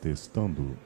Testando.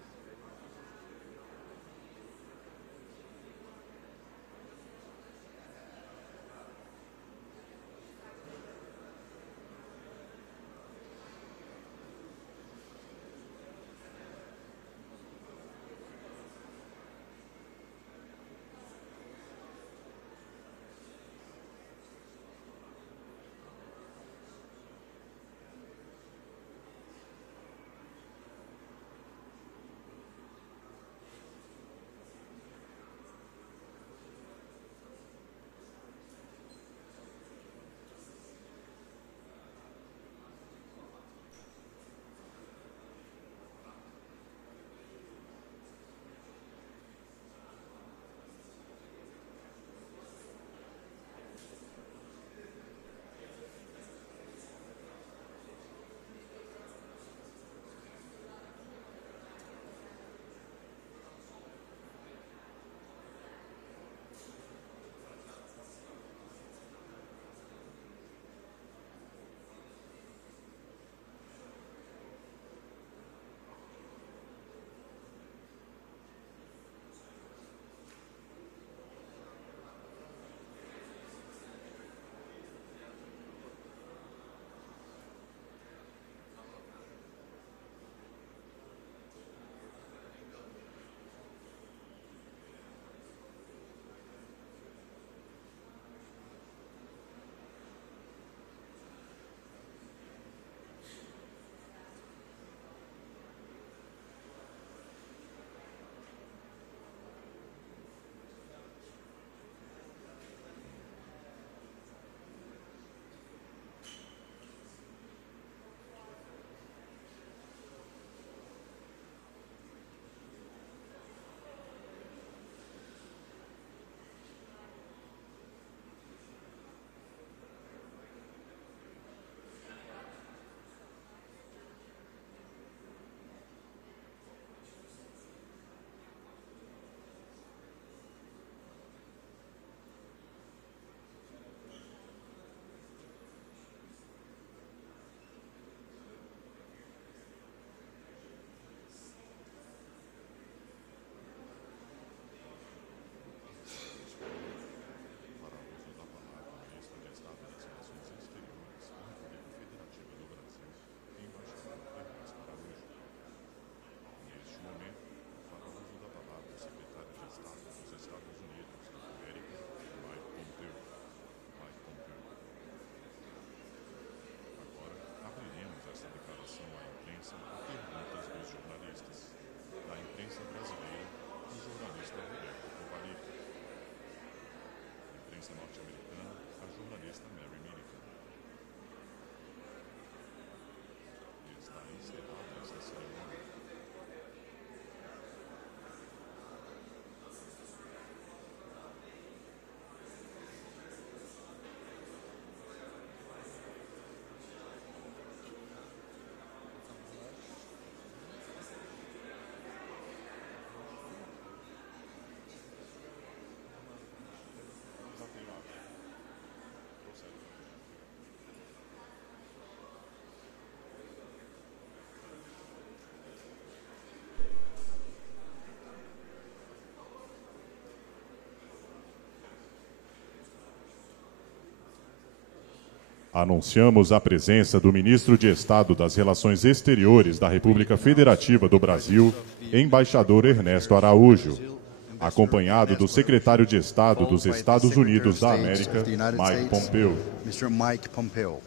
Anunciamos a presença do Ministro de Estado das Relações Exteriores da República Federativa do Brasil, embaixador Ernesto Araújo, acompanhado do Secretário de Estado dos Estados Unidos da América, Mike Pompeo. Mr. Mike Pompeo.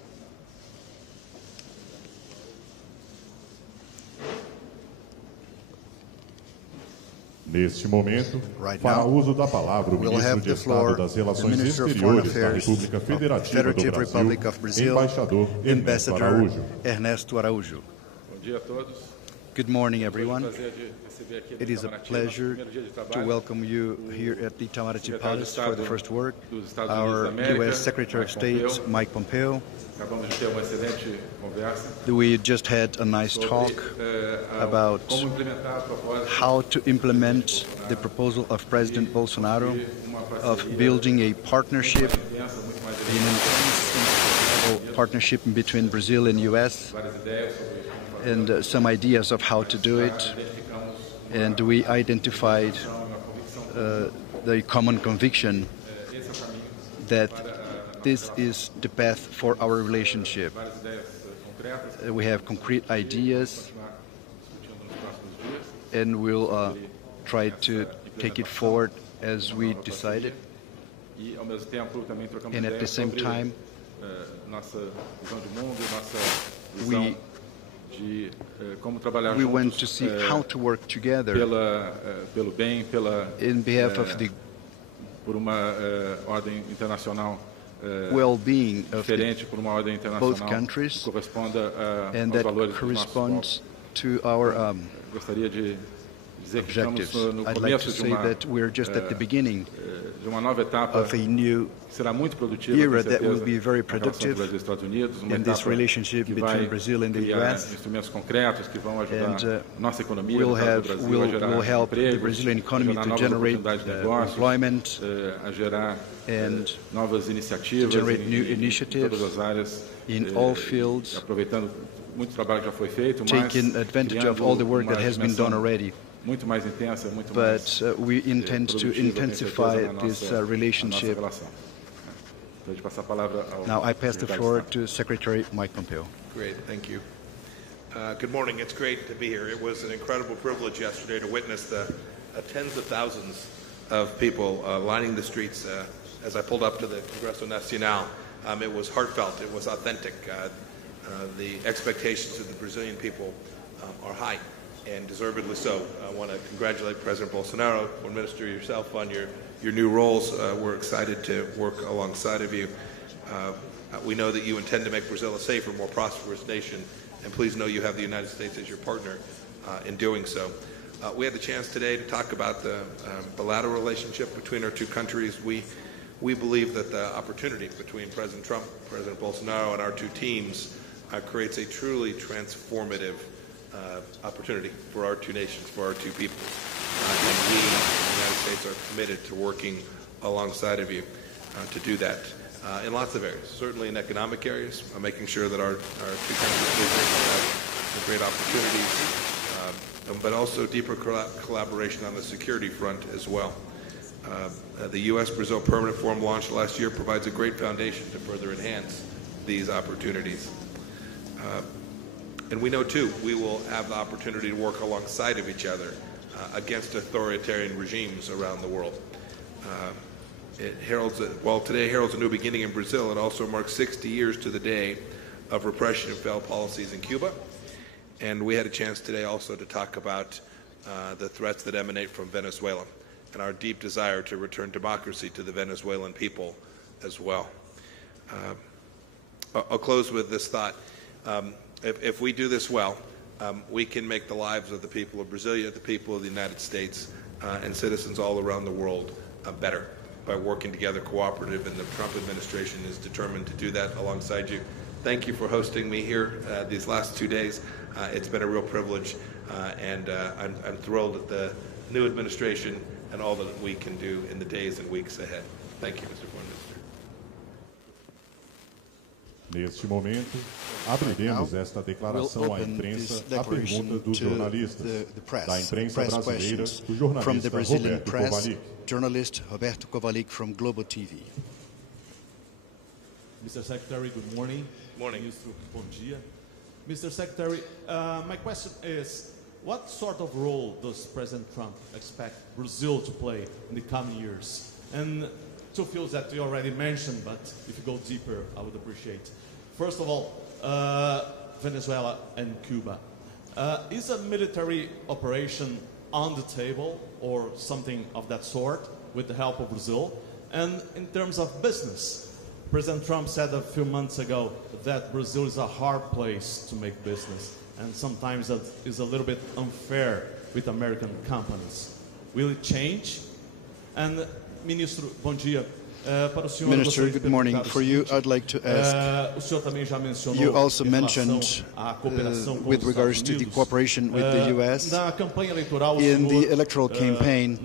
Neste momento, fará uso da palavra o Ministro de Estado das Relações Exteriores da República Federativa do Brasil, embaixador Ernesto Araújo. Bom dia a todos. Good morning, everyone. It is a pleasure to welcome you here at the Itamaraty Palace for the first work. Our U.S. Secretary of State, Mike Pompeo. We just had a nice talk about how to implement the proposal of President Bolsonaro of building a partnership in partnership between Brazil and U.S. and some ideas of how to do it. And we identified the common conviction that this is the path for our relationship. We have concrete ideas, and we'll try to take it forward as we decided. And at the same time, we went to see how to work together in behalf of the well-being of both countries, and that corresponds to our objectives. I'd like to say that we're just at the beginning of a new era that will be very productive in this relationship between Brazil and the U.S. and will help the Brazilian economy to generate employment and to generate new initiatives in all fields, taking advantage of all the work that has been done already. But we intend to intensify this relationship. Now I pass the floor to Secretary Mike Pompeo. Great, thank you. Good morning. It's great to be here. It was an incredible privilege yesterday to witness the tens of thousands of people lining the streets as I pulled up to the Congresso Nacional. It was heartfelt. It was authentic. The expectations of the Brazilian people are high, and deservedly so. I want to congratulate President Bolsonaro, Foreign Minister, yourself on your new roles. We're excited to work alongside of you. We know that you intend to make Brazil a safer, more prosperous nation, and please know you have the United States as your partner in doing so. We had the chance today to talk about the bilateral relationship between our two countries. We believe that the opportunity between President Trump, President Bolsonaro, and our two teams creates a truly transformative opportunity for our two nations, for our two people. And we, in the United States, are committed to working alongside of you to do that in lots of areas, certainly in economic areas, making sure that our two countries have great opportunities, but also deeper collaboration on the security front as well. The U.S.-Brazil Permanent Forum launched last year provides a great foundation to further enhance these opportunities. And we know, too, we will have the opportunity to work alongside of each other against authoritarian regimes around the world. Today heralds a new beginning in Brazil, it also marks 60 years to the day of repression and failed policies in Cuba. And we had a chance today also to talk about the threats that emanate from Venezuela and our deep desire to return democracy to the Venezuelan people as well. I'll close with this thought. If we do this well, we can make the lives of the people of Brasilia, the people of the United States, and citizens all around the world better by working together cooperative, and the Trump administration is determined to do that alongside you. Thank you for hosting me here these last 2 days. It's been a real privilege, and I'm thrilled at the new administration and all that we can do in the days and weeks ahead. Thank you, Mr. Foreign Minister. Neste momento, abriremos esta declaração à imprensa a pergunta dos jornalistas. Da imprensa brasileira, o jornalista Roberto Kovalik. Journalist Roberto Kovalik from Globo TV. Mr. Secretary, good morning. Morning. Ministro, bom dia. Mr. Secretary, my question is, what sort of role does President Trump expect Brazil to play in the coming years? And two fields that you already mentioned, but if you go deeper, I would appreciate. First of all, Venezuela and Cuba. Is a military operation on the table or something of that sort with the help of Brazil? And in terms of business, President Trump said a few months ago that Brazil is a hard place to make business, and sometimes that is a little bit unfair with American companies. Will it change? And Ministro, bom dia. Minister, good morning. For you, I'd like to ask, you also mentioned with regards to the cooperation with the U.S. in the electoral campaign,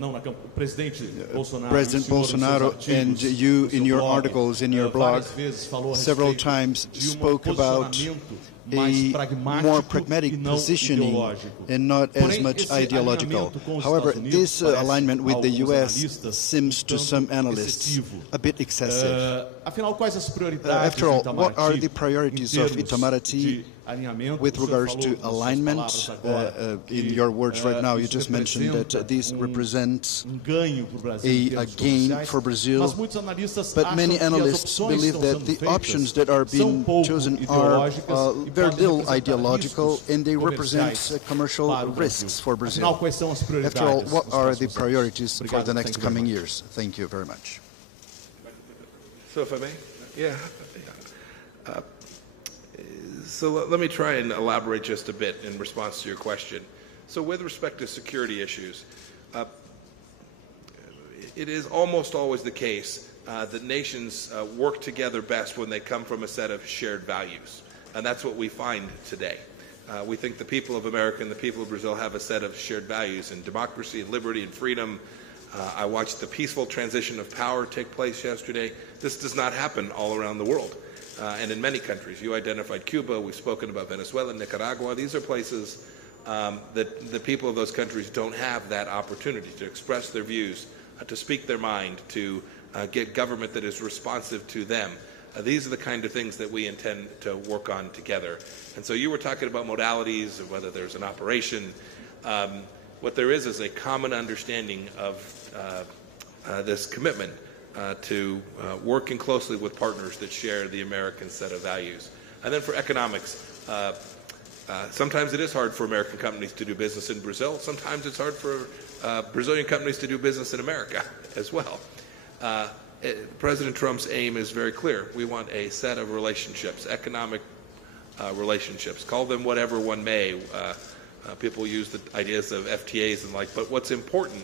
President Bolsonaro and you in your articles, in your blog, several times spoke about a more pragmatic positioning and not as much ideological. However, this alignment with the U.S. seems to some analysts a bit excessive. After all, what are the priorities of Itamaraty with regards to alignment? In your words right now, you just mentioned that this represents a gain for Brazil, but many analysts believe that the options that are being chosen are very little ideological and they represent commercial risks for Brazil. After all, what are the priorities for the next coming years? Thank you very much. So if I may? Yeah. So let me try and elaborate just a bit in response to your question. So with respect to security issues, it is almost always the case that nations work together best when they come from a set of shared values. And that's what we find today. We think the people of America and the people of Brazil have a set of shared values in democracy and liberty and freedom. I watched the peaceful transition of power take place yesterday. This does not happen all around the world. And in many countries. You identified Cuba, we've spoken about Venezuela, Nicaragua. These are places that the people of those countries don't have that opportunity to express their views, to speak their mind, to get government that is responsive to them. These are the kind of things that we intend to work on together. And so you were talking about modalities, of whether there's an operation. What there is a common understanding of this commitment to working closely with partners that share the American set of values. And then for economics, sometimes it is hard for American companies to do business in Brazil. Sometimes it's hard for Brazilian companies to do business in America as well. President Trump's aim is very clear. We want a set of relationships, economic relationships. Call them whatever one may. People use the ideas of FTAs and like, but what's important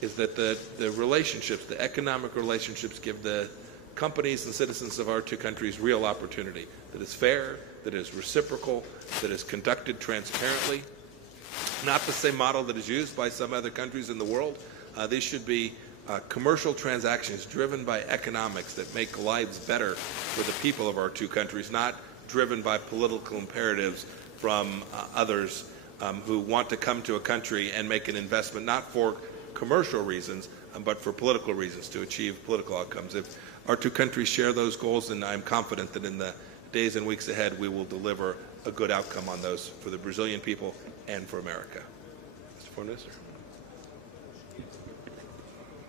is that the relationships, the economic relationships, give the companies and citizens of our two countries real opportunity that is fair, that is reciprocal, that is conducted transparently. Not the same model that is used by some other countries in the world. These should be commercial transactions driven by economics that make lives better for the people of our two countries, not driven by political imperatives from others who want to come to a country and make an investment, not for commercial reasons, but for political reasons, to achieve political outcomes. If our two countries share those goals, then I'm confident that in the days and weeks ahead we will deliver a good outcome on those for the Brazilian people and for America. Mr. Fornes?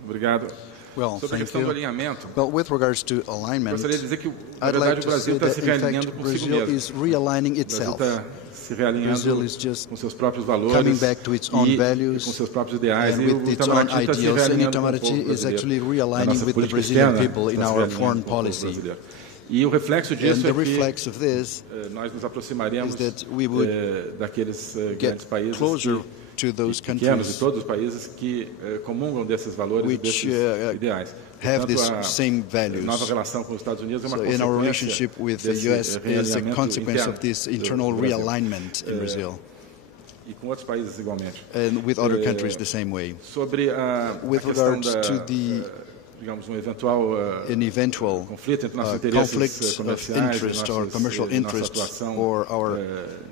Obrigado. Well, Sobre a questão do alinhamento, well, with regards to alignment, gostaria de dizer que, na I'd verdade, like o Brasil está se realinhando consigo Brazil mesmo. is realigning O Brasil itself. está se realinhando com seus próprios valores coming back to its own values com seus próprios ideais. and E o with its own Itamaraty está se ideals, and realinhando com o Itamaraty povo is actually brasileiro. A realigning nossa with the política Brazilian externa people in está se our realinhando foreign com o povo policy. brasileiro. E o reflexo And disso the é que reflex of this nós nos aproximaremos is that we would daqueles get grandes países closer to those pequenos de countries todos os países que comungam desses valores e which desses ideais. have Portanto, these a same values. nova relação com os Estados Unidos é uma So in our relationship consequência with the desse US is a realinhamento consequence interno of this do internal Brasil. realignment in Brazil, E com outros países igualmente. and with other countries the same way. Sobre a With questão regards da, to the digamos, eventual an eventual conflito entre nossos conflict interesses of comerciais interest or commercial e nossa interests atuação or our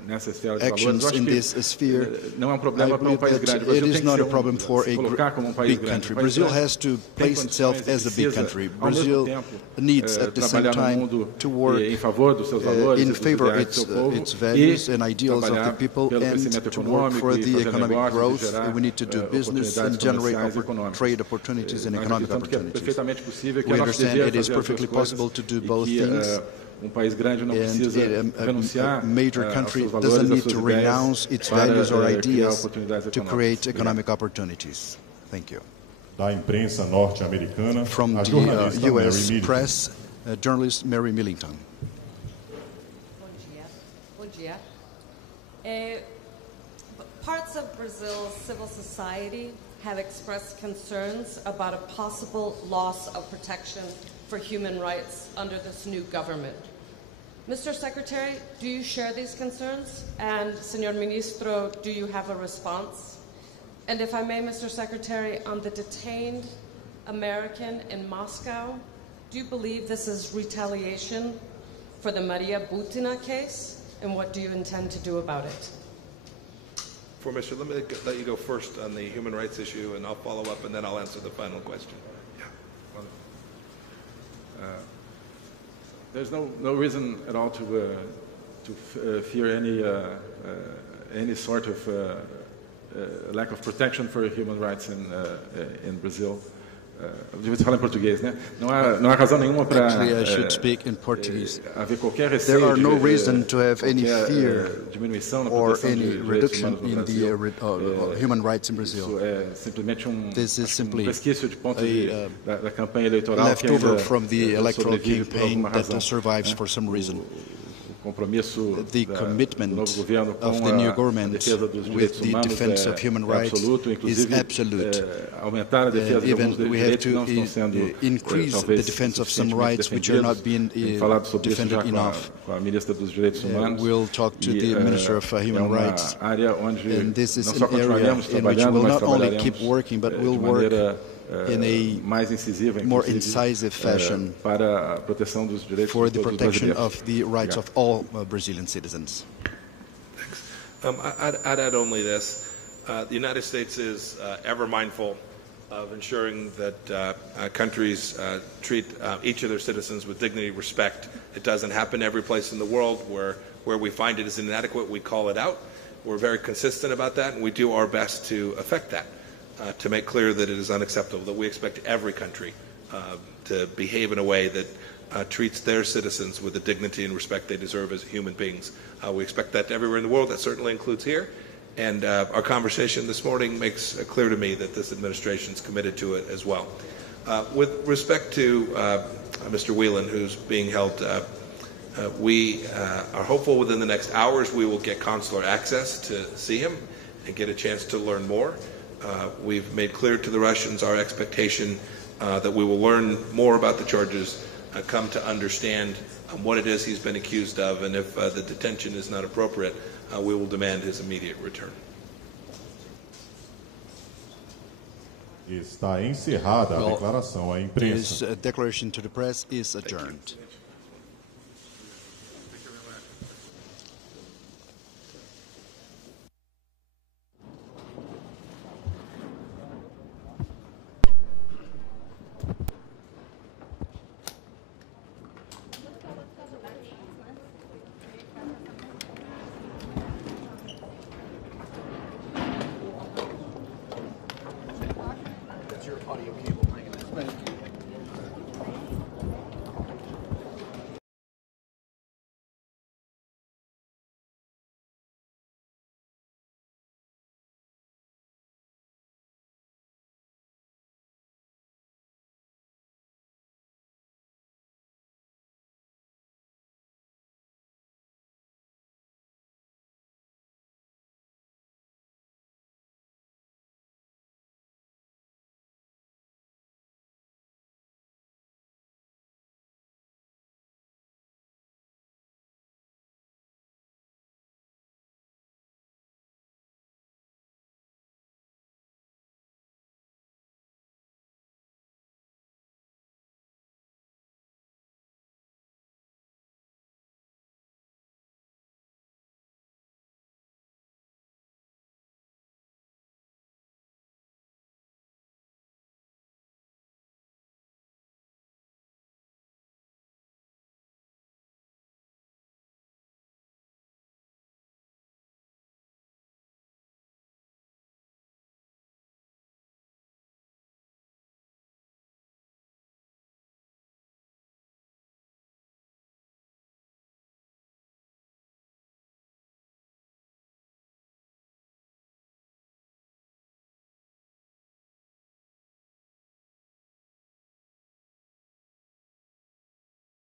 nessa esfera de actions valores. Eu in acho this sphere, que não é um I problema para believe país that grande. O Brasil it is tem que not ser a problem for se a colocar como país big grande. country. Um país Brazil grande has to tem place itself condições e as a big precisa, country. ao mesmo Brazil tempo, needs at the same trabalhar no time mundo to work em favor dos seus valores, in dos favor ideais do seu povo, its values e and ideals of the trabalhar people, pelo and crescimento to work econômico for e the fazer economic negócios e growth. gerar We need to do business and oportunidades generate comerciais e econômicas. trade opportunities and Nós economic acreditamos que é opportunities. perfeitamente possível, que We é nosso understand dever it is fazer as duas perfectly coisas possible to do e both que things. País grande não precisa A renunciar major aos country seus valores, doesn't às need suas to ideias renounce its para values or criar ideas oportunidades to econômicas. create economic opportunities. Thank you. Da imprensa norte-americana, From a the jornalista Mary U.S. Millington. press, journalist Mary Millington. Bom dia. Parts of Brazil's civil society had expressed concerns about a possible loss of protection for human rights under this new government. Mr. Secretary, do you share these concerns? And, Señor Ministro, do you have a response? And if I may, Mr. Secretary, on the detained American in Moscow, do you believe this is retaliation for the Maria Butina case? And what do you intend to do about it? Let me let you go first on the human rights issue, and I'll follow up, and then I'll answer the final question. There's no reason at all to fear any sort of lack of protection for human rights in Brazil. Devia falar em português, né? Não há razão nenhuma para haver qualquer receio. There are no reason to have any fear or any reduction in the human rights in Brazil. This is simply a leftover from the electoral campaign that survives for some reason. The commitment of the new government with the defense of human rights is absolute. Even we have to increase the defense of some rights which are not being defended enough. We'll talk to the Minister of Human Rights, and this is an area in which we'll not only keep working, but we'll work in a more incisive fashion for the protection of the rights of all Brazilian citizens. Thanks. I'd add only this. The United States is ever mindful of ensuring that countries treat each of their citizens with dignity and respect. It doesn't happen every place in the world where we find it is inadequate, we call it out. We're very consistent about that, and we do our best to affect that. To make clear that it is unacceptable, that we expect every country to behave in a way that treats their citizens with the dignity and respect they deserve as human beings. We expect that everywhere in the world. That certainly includes here. And our conversation this morning makes clear to me that this administration is committed to it as well. With respect to Mr. Whelan, who's being held, we are hopeful within the next hours we will get consular access to see him and get a chance to learn more. We've made clear to the Russians our expectation that we will learn more about the charges, come to understand what it is he's been accused of, and if the detention is not appropriate, we will demand his immediate return. Está encerrada a declaração à imprensa. This declaration to the press is adjourned.